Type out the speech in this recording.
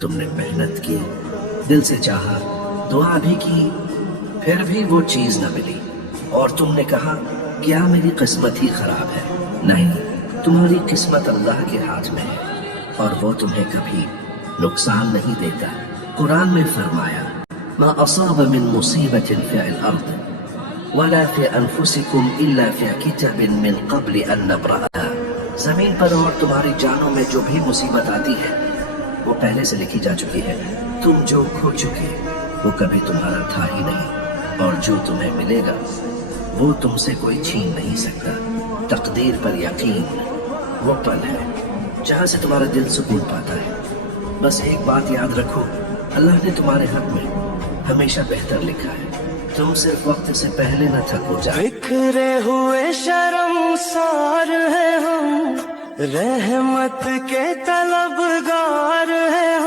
تم نے محنت کی، دل سے چاہا، دعا بھی کی، پھر بھی وہ چیز نہ ملی، اور تم نے کہا کیا میری قسمت ہی خراب ہے؟ نہیں، تمہاری قسمت اللہ کے ہاتھ میں ہے، اور وہ تمہیں کبھی نقصان نہیں دیتا۔ قرآن میں فرمایا ما اصاب من مصیبت فی الارض ولا فی انفسکم الا فی کتاب من قبل ان نبرأها، زمین پر اور تمہاری جانوں میں جو بھی مصیبت آتی ہے وہ پہلے سے لکھی جا چکی ہے۔ تم جو کھو چکے وہ کبھی تمہارا تھا ہی نہیں، اور جو تمہیں ملے گا وہ تم سے کوئی چھین نہیں سکتا۔ تقدیر پر یقین وہ پل ہے جہاں سے تمہارا دل سکون پاتا ہے۔ بس ایک بات یاد رکھو، اللہ نے تمہارے حق میں ہمیشہ بہتر لکھا ہے۔ تم صرف وقت سے پہلے نہ تھکو جا۔ بکھرے ہوئے شرمسار ہیں ہم، رحمت کے طلبگار ہیں